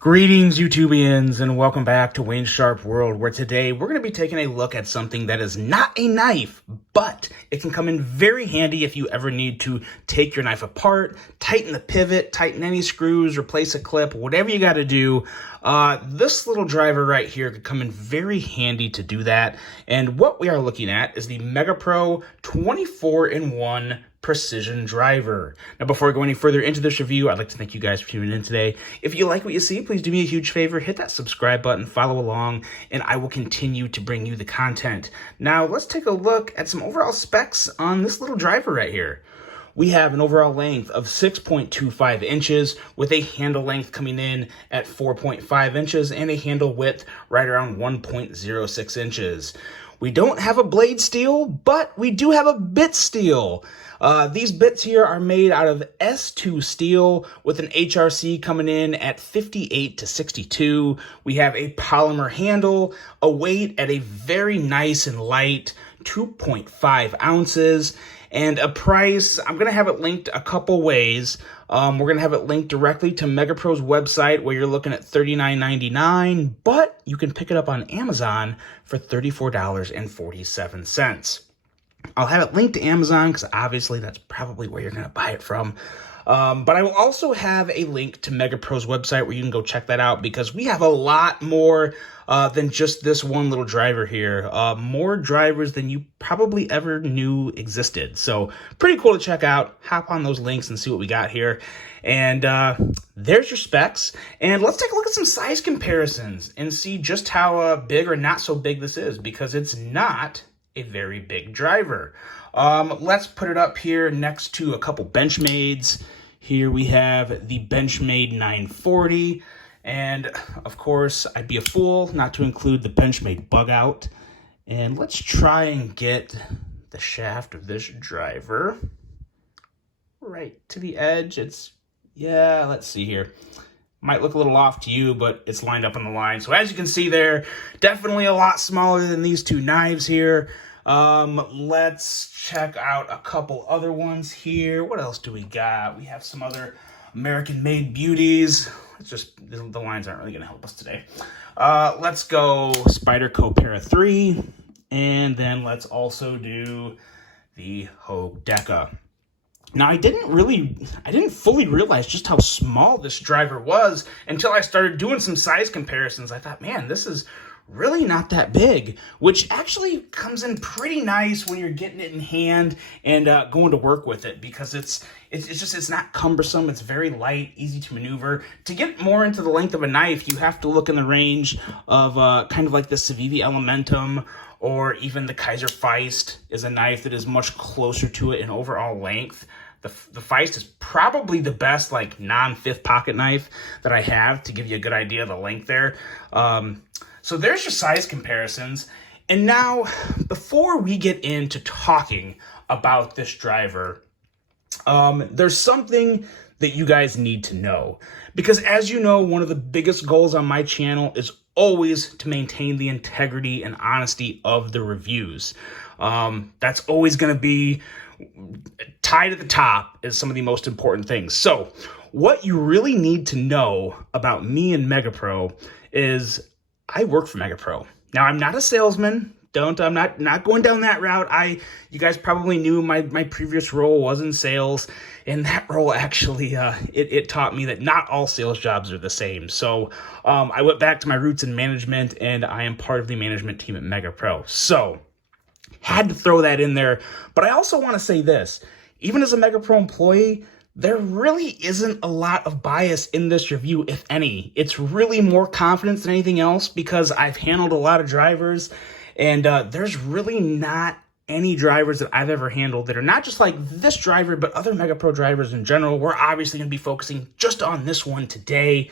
Greetings, YouTubians, and welcome back to Wayne's Sharp World, where today we're going to be taking a look at something that is not a knife, but it can come in very handy if you ever need to take your knife apart, tighten the pivot, tighten any screws, replace a clip, whatever you got to do. This little driver right here could come in very handy to do that. And what we are looking at is the MEGAPRO 24-in-1 precision driver. Now, before I go any further into this review, I'd like to thank you guys for tuning in today. If you like what you see, please do me a huge favor, hit that subscribe button, follow along, and I will continue to bring you the content. Now, let's take a look at some overall specs on this little driver right here. We have an overall length of 6.25 inches with a handle length coming in at 4.5 inches and a handle width right around 1.06 inches. We don't have a blade steel, but we do have a bit steel. These bits here are made out of S2 steel with an HRC coming in at 58 to 62. We have a polymer handle, a weight at a very nice and light 2.5 ounces, and a price. I'm going to have it linked a couple ways. We're going to have it linked directly to MEGAPRO's website where you're looking at $39.99, but you can pick it up on Amazon for $34.47. I'll have it linked to Amazon because obviously that's probably where you're going to buy it from. But I will also have a link to MEGAPRO's website where you can go check that out because we have a lot more than just this one little driver here. More drivers than you probably ever knew existed. So pretty cool to check out. Hop on those links and see what we got here. And there's your specs. And let's take a look at some size comparisons and see just how big or not so big this is, because it's not a very big driver. Let's put it up here next to a couple Benchmades. Here we have the Benchmade 940, and of course I'd be a fool not to include the Benchmade Bug Out. And let's try and get the shaft of this driver right to the edge. Let's see here. Might look a little off to you, but it's lined up on the line. So as you can see there, definitely a lot smaller than these two knives here. Let's check out a couple other ones here. What else do we got? We have some other American-made beauties. The lines aren't really going to help us today. Let's go Spyderco Para 3, and then let's also do the Hogue Deca. Now, I didn't fully realize just how small this driver was until I started doing some size comparisons. I thought, man, this is really not that big, which actually comes in pretty nice when you're getting it in hand and going to work with it, because it's not cumbersome. It's very light, easy to maneuver. To get more into the length of a knife, you have to look in the range of kind of like the Civivi Elementum, or even the Kaiser Feist is a knife that is much closer to it in overall length. The Feist is probably the best like non-fifth pocket knife that I have to give you a good idea of the length there. So there's your size comparisons. And now, before we get into talking about this driver, there's something that you guys need to know. Because as you know, one of the biggest goals on my channel is always to maintain the integrity and honesty of the reviews. That's always going to be tied at the top as some of the most important things. So what you really need to know about me and MEGAPRO is I work for MEGAPRO. Now, I'm not a salesman. I'm not going down that route. You guys probably knew my previous role was in sales, and that role actually, it taught me that not all sales jobs are the same. So I went back to my roots in management, and I am part of the management team at MEGAPRO. So had to throw that in there. But I also want to say this, even as a MEGAPRO employee, there really isn't a lot of bias in this review, if any. It's really more confidence than anything else because I've handled a lot of drivers, and there's really not any drivers that I've ever handled that are not just like this driver, but other MEGAPRO drivers in general. We're obviously going to be focusing just on this one today.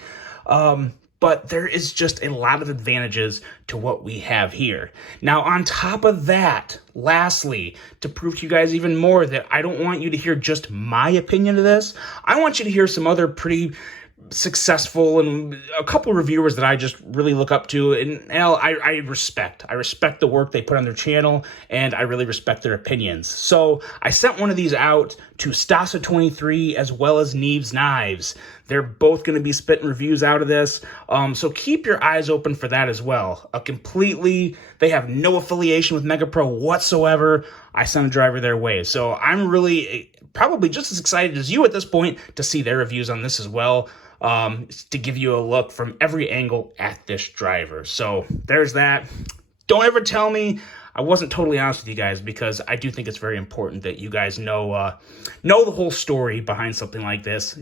But there is just a lot of advantages to what we have here. Now, on top of that, lastly, to prove to you guys even more that I don't want you to hear just my opinion of this, I want you to hear some other pretty successful and a couple reviewers that I just really look up to, and I respect. I respect the work they put on their channel, and I really respect their opinions. So I sent one of these out to Stasa23 as well as Neves Knives. They're both going to be spitting reviews out of this. So keep your eyes open for that as well. They have no affiliation with MEGAPRO whatsoever. I sent a driver their way. So I'm really probably just as excited as you at this point to see their reviews on this as well. To give you a look from every angle at this driver. So there's that. Don't ever tell me I wasn't totally honest with you guys, because I do think it's very important that you guys know the whole story behind something like this.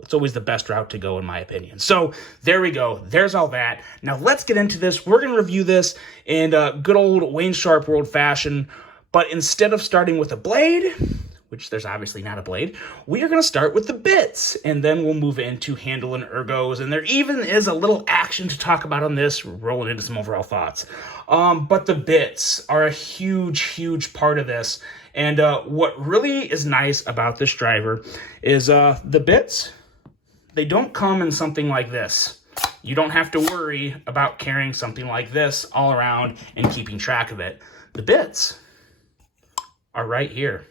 It's always the best route to go, in my opinion. So there we go. There's all that. Now let's get into this. We're going to review this in good old Wayne Sharp world fashion, but instead of starting with a blade, which there's obviously not a blade, we are going to start with the bits, and then we'll move into handle and ergos, and there even is a little action to talk about on this, rolling into some overall thoughts. But the bits are a huge, huge part of this, and what really is nice about this driver is the bits, they don't come in something like this. You don't have to worry about carrying something like this all around and keeping track of it. The bits are right here.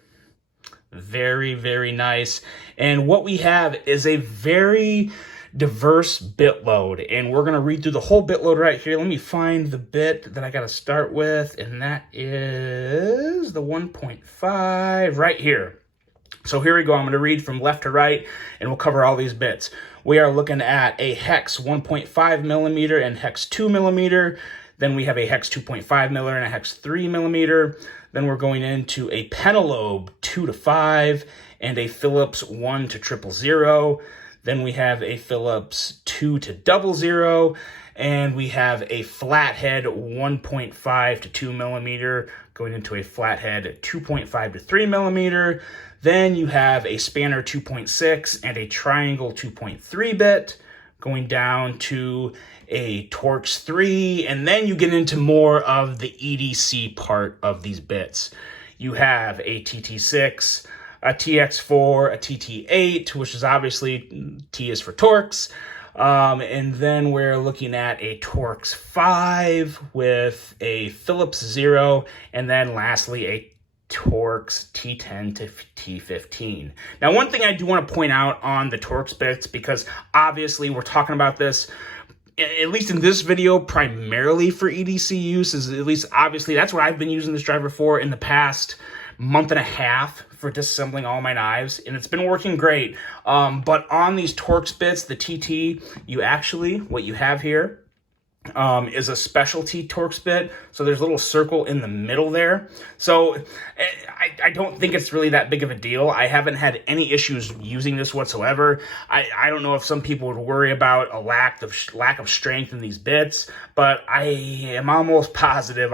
Very, very nice. And what we have is a very diverse bit load, and we're going to read through the whole bit load right here. Let me find the bit that I got to start with, and that is the 1.5 right here. So here we go. I'm going to read from left to right, and we'll cover all these bits. We are looking at a hex 1.5 millimeter and hex 2 millimeter. Then we have a hex 2.5 millimeter and a hex 3 millimeter. Then we're going into a Penelope 2 to 5 and a Phillips 1 to 000. Then we have a Phillips 2 to 00. And we have a flathead 1.5 to 2 millimeter going into a flathead 2.5 to 3 millimeter. Then you have a spanner 2.6 and a triangle 2.3 bit going down to a Torx 3, and then you get into more of the EDC part of these bits. You have a TT6, a TX4, a TT8, which is obviously, T is for Torx, and then we're looking at a Torx 5 with a Phillips 0, and then lastly a Torx T10 to T15. Now, one thing I do want to point out on the Torx bits, because obviously we're talking about this, at least in this video, primarily for EDC use, is at least obviously that's what I've been using this driver for in the past month and a half for disassembling all my knives, and it's been working great. But on these Torx bits, the TT, what you have here is a specialty Torx bit. So there's a little circle in the middle there. So I don't think it's really that big of a deal. I haven't had any issues using this whatsoever. I don't know if some people would worry about a lack of strength in these bits, but I am almost positive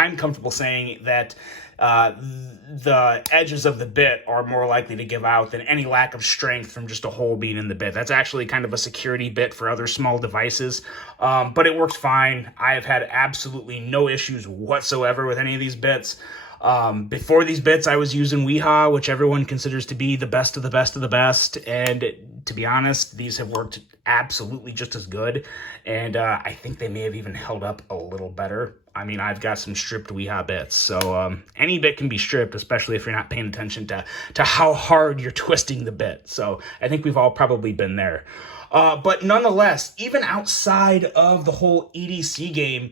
I'm comfortable saying that the edges of the bit are more likely to give out than any lack of strength from just a hole being in the bit. That's actually kind of a security bit for other small devices, but it works fine. I have had absolutely no issues whatsoever with any of these bits. Before these bits, I was using Weehaw, which everyone considers to be the best of the best of the best, and to be honest, these have worked absolutely just as good, and I think they may have even held up a little better. I mean, I've got some stripped Weehaw bits, so any bit can be stripped, especially if you're not paying attention to how hard you're twisting the bit. So I think we've all probably been there. But nonetheless, even outside of the whole EDC game,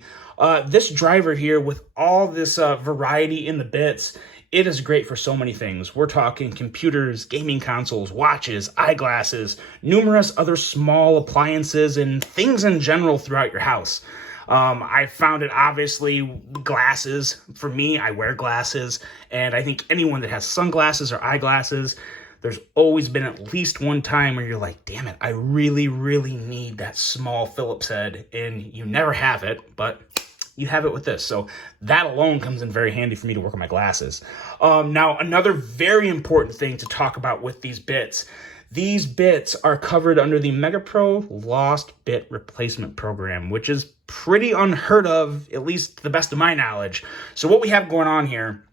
this driver here with all this variety in the bits, it is great for so many things. We're talking computers, gaming consoles, watches, eyeglasses, numerous other small appliances, and things in general throughout your house. I found it obviously glasses. For me, I wear glasses, and I think anyone that has sunglasses or eyeglasses, there's always been at least one time where you're like, damn it, I really, really need that small Phillips head, and you never have it, but you have it with this. So that alone comes in very handy for me to work on my glasses. Now, another very important thing to talk about with these bits are covered under the MEGAPRO Lost Bit Replacement Program, which is pretty unheard of, at least to the best of my knowledge. So what we have going on here,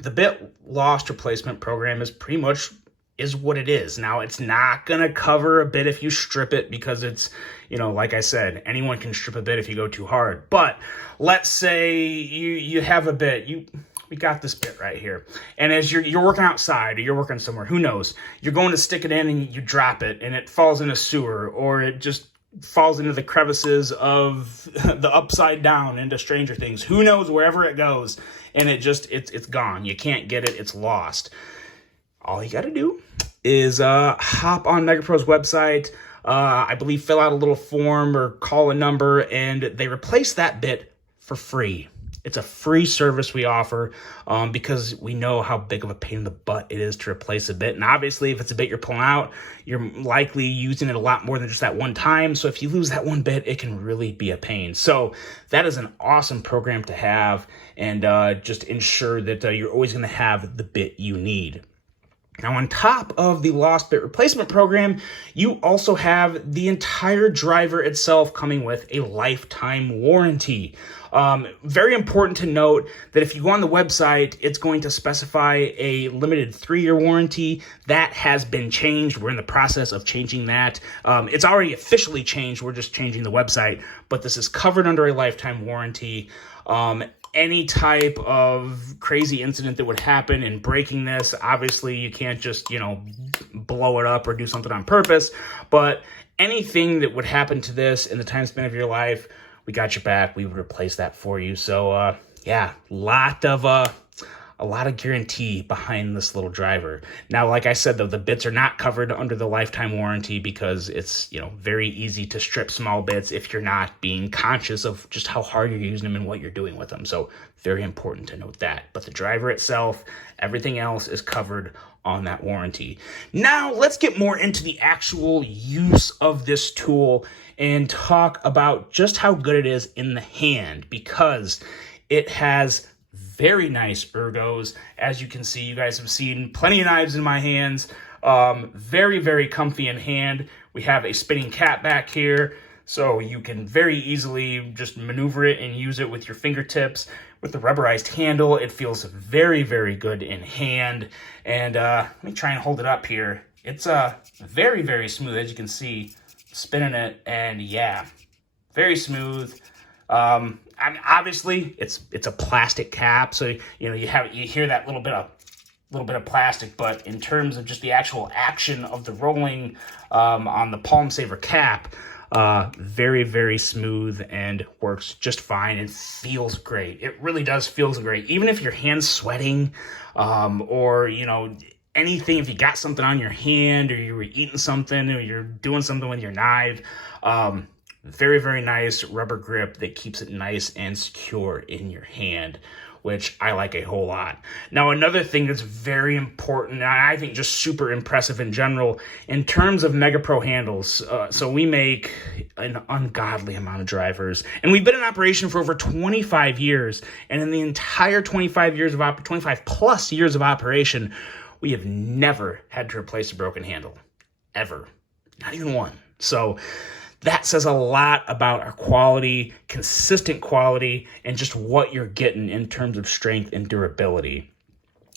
the Bit Lost Replacement Program is pretty much is what it is. Now, it's not going to cover a bit if you strip it, because it's, like I said, anyone can strip a bit if you go too hard. But let's say you have a bit, we got this bit right here. And as you're working outside or you're working somewhere, who knows, you're going to stick it in and you drop it and it falls in a sewer, or it just falls into the crevices of the Upside Down into Stranger Things. Who knows, wherever it goes, and it's gone. You can't get it. It's lost. All you got to do is hop on MEGAPRO's website, I believe fill out a little form or call a number, and they replace that bit for free. It's a free service we offer because we know how big of a pain in the butt it is to replace a bit. And obviously, if it's a bit you're pulling out, you're likely using it a lot more than just that one time. So if you lose that one bit, it can really be a pain. So that is an awesome program to have, and just ensure that you're always going to have the bit you need. Now, on top of the lost bit replacement program, you also have the entire driver itself coming with a lifetime warranty. Very important to note that if you go on the website, it's going to specify a limited 3-year warranty. That has been changed. We're in the process of changing that. It's already officially changed. We're just changing the website, but this is covered under a lifetime warranty. Any type of crazy incident that would happen in breaking this, obviously you can't just, blow it up or do something on purpose, but anything that would happen to this in the time span of your life, we got your back. We would replace that for you. So, yeah, a lot of guarantee behind this little driver. Now, like I said, though, the bits are not covered under the lifetime warranty because it's, very easy to strip small bits if you're not being conscious of just how hard you're using them and what you're doing with them. So very important to note that. But the driver itself, everything else is covered on that warranty. Now, let's get more into the actual use of this tool and talk about just how good it is in the hand, because it has very nice ergos. As you can see, you guys have seen plenty of knives in my hands. Very, very comfy in hand. We have a spinning cap back here, so you can very easily just maneuver it and use it with your fingertips. With the rubberized handle, it feels very, very good in hand. And let me try and hold it up here. It's very, very smooth, as you can see, spinning it, and yeah, very smooth. I mean, obviously, it's a plastic cap, so you hear that little bit of plastic. But in terms of just the actual action of the rolling on the palm saver cap, very, very smooth and works just fine and feels great. It really does feels great, even if your hand's sweating, or anything. If you got something on your hand, or you were eating something, or you're doing something with your knife. Very, very nice rubber grip that keeps it nice and secure in your hand, which I like a whole lot. Now, another thing that's very important, and I think just super impressive in general, in terms of MEGAPRO handles, so we make an ungodly amount of drivers, and we've been in operation for over 25 years, and in the entire 25 plus years of operation, we have never had to replace a broken handle, ever, not even one. So that says a lot about our quality, consistent quality, and just what you're getting in terms of strength and durability.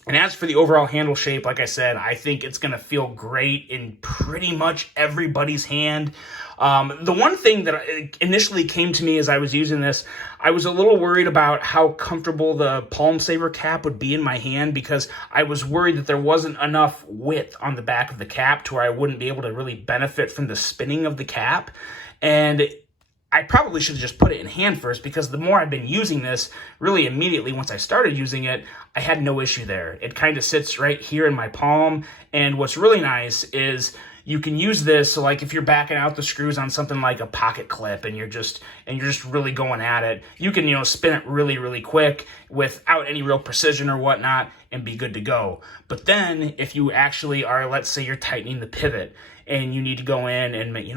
And as for the overall handle shape, like I said, I think it's going to feel great in pretty much everybody's hand. The one thing that initially came to me as I was using this, I was a little worried about how comfortable the palm saver cap would be in my hand, because I was worried that there wasn't enough width on the back of the cap to where I wouldn't be able to really benefit from the spinning of the cap. And I probably should have just put it in hand first, because the more I've been using this, really immediately once I started using it, I had no issue there. It kind of sits right here in my palm. And what's really nice is you can use this, so like if you're backing out the screws on something like a pocket clip and you're just really going at it, you can spin it really, really quick without any real precision or whatnot and be good to go. But then if you actually are, let's say you're tightening the pivot and you need to go in and make,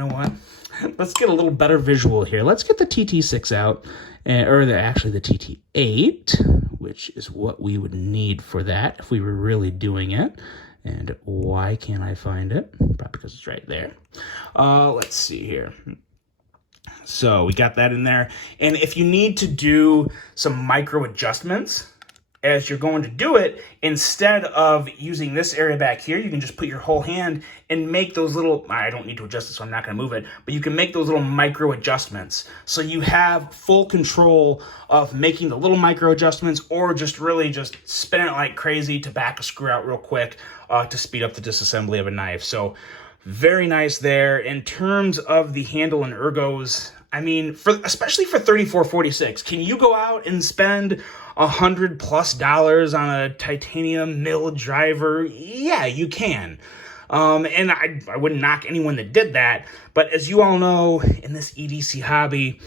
let's get a little better visual here. Let's get the TT6 out, or the TT8, which is what we would need for that if we were really doing it. And why can't I find it? Probably because it's right there. Let's see here. So we got that in there. And if you need to do some micro adjustments, as you're going to do it, instead of using this area back here, you can just put your whole hand and make those little, I don't need to adjust it, so I'm not going to move it, but you can make those little micro adjustments. So you have full control of making the little micro adjustments, or just really just spinning it like crazy to back a screw out real quick to speed up the disassembly of a knife. So very nice there. In terms of the handle and ergos, I mean, especially for $34.46, can you go out and spend $100+ on a titanium mill driver? Yeah, you can. And I wouldn't knock anyone that did that. But as you all know, in this EDC hobby,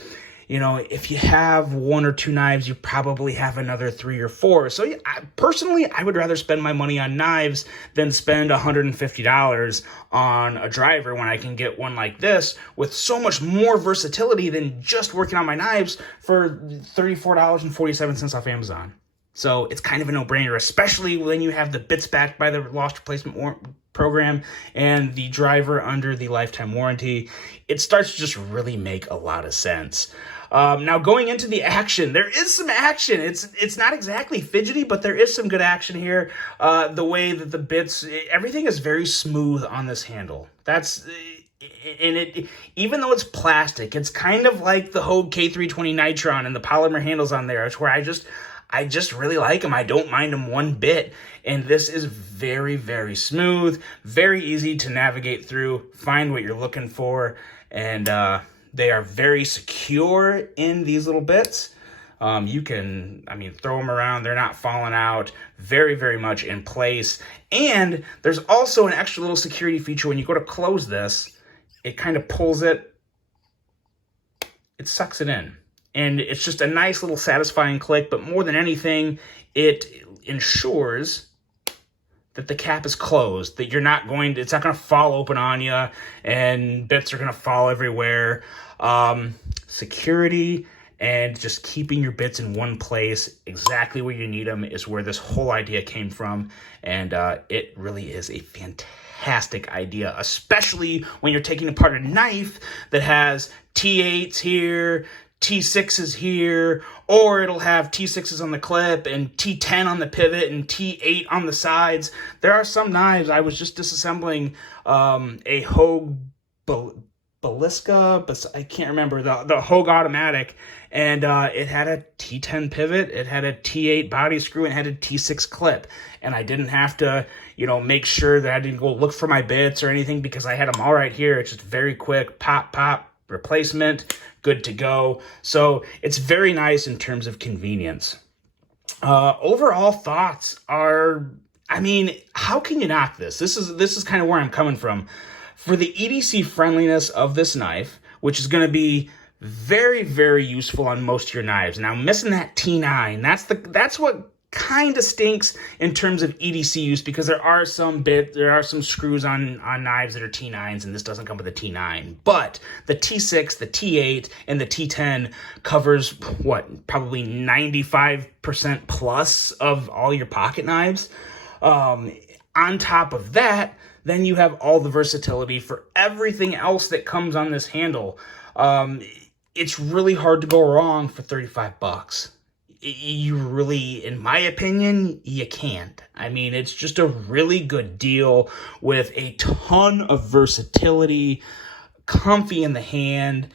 you know, if you have 1 or 2 knives, you probably have another 3 or 4. So yeah, personally, I would rather spend my money on knives than spend $150 on a driver when I can get one like this with so much more versatility than just working on my knives for $34.47 off Amazon. So it's kind of a no-brainer, especially when you have the bits backed by the lost replacement program and the driver under the lifetime warranty. It starts to just really make a lot of sense. Now going into the action, there is some action. It's not exactly fidgety, but there is some good action here. The way that the bits, everything is very smooth on this handle. That's, and it, even though it's plastic, it's kind of like the Hogue K320 Nitron and the polymer handles on there. It's where I just really like them. I don't mind them one bit. And this is very, very smooth, very easy to navigate through, find what you're looking for. And they are very secure in these little bits. You can, I mean, throw them around. They're not falling out. Very, very much in place. And there's also an extra little security feature. When you go to close this, it kind of pulls it. It sucks it in. And it's just a nice little satisfying click, but more than anything, it ensures that the cap is closed, that you're not going to, it's not going to fall open on you and bits are going to fall everywhere. Security and just keeping your bits in one place exactly where you need them is where this whole idea came from. And it really is a fantastic idea, especially when you're taking apart a knife that has T8s here, T6s here, or it'll have T6s on the clip and T10 on the pivot and T8 on the sides. There are some knives. I was just disassembling a Hogue Ballisca, but I can't remember, the Hogue Automatic, and it had a T10 pivot, it had a T8 body screw, and it had a T6 clip. And I didn't have to, you know, make sure that I didn't go look for my bits or anything because I had them all right here. It's just very quick, pop, pop, replacement, good to go. So it's very nice in terms of convenience. Overall thoughts are, I mean, how can you knock this? This is kind of where I'm coming from. For the EDC friendliness of this knife, which is going to be very, very useful on most of your knives. Now, missing that T9, that's what kind of stinks in terms of EDC use, because there are some screws on knives that are T9s, and this doesn't come with a T9. But the T6, the T8, and the T10 covers what, probably 95% plus of all your pocket knives. On top of that, then you have all the versatility for everything else that comes on this handle. It's really hard to go wrong for $35. You really, in my opinion, you can't. I mean, it's just a really good deal with a ton of versatility, comfy in the hand,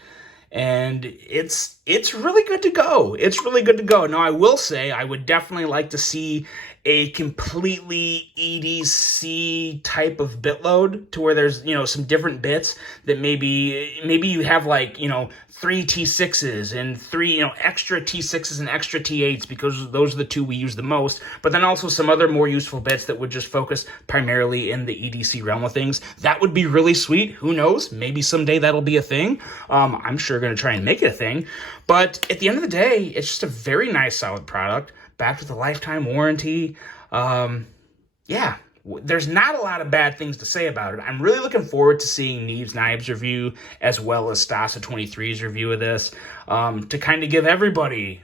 and it's really good to go. It's really good to go. Now, I will say I would definitely like to see a completely EDC type of bit load to where there's, you know, some different bits that maybe you have, like, you know, 3 T6s and 3, you know, extra T6s and extra T8s, because those are the two we use the most, but then also some other more useful bits that would just focus primarily in the EDC realm of things. That would be really sweet. Who knows? Maybe someday that'll be a thing. I'm sure going to try and make it a thing. But at the end of the day, it's just a very nice, solid product, backed with a lifetime warranty. Yeah, there's not a lot of bad things to say about it. I'm really looking forward to seeing Neve's Knives review, as well as Stasa 23's review of this, to kind of give everybody,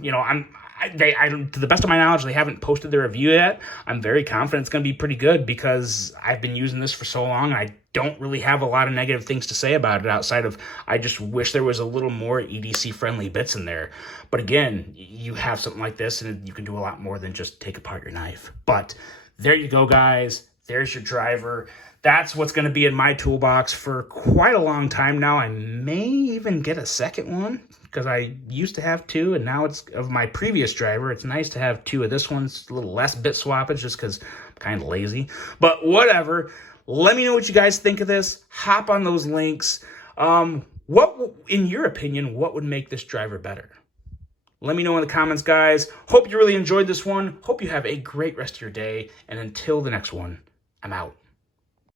you know, to the best of my knowledge, they haven't posted their review yet. I'm very confident it's going to be pretty good because I've been using this for so long. I don't really have a lot of negative things to say about it outside of I just wish there was a little more EDC friendly bits in there. But again, you have something like this and you can do a lot more than just take apart your knife. But there you go, guys. There's your driver. That's what's going to be in my toolbox for quite a long time now. I may even get a second one because I used to have two, and now it's of my previous driver. It's nice to have two of this one. It's a little less bit swappage just because I'm kind of lazy. But whatever. Let me know what you guys think of this. Hop on those links. What, in your opinion, what would make this driver better? Let me know in the comments, guys. Hope you really enjoyed this one. Hope you have a great rest of your day. And until the next one, I'm out.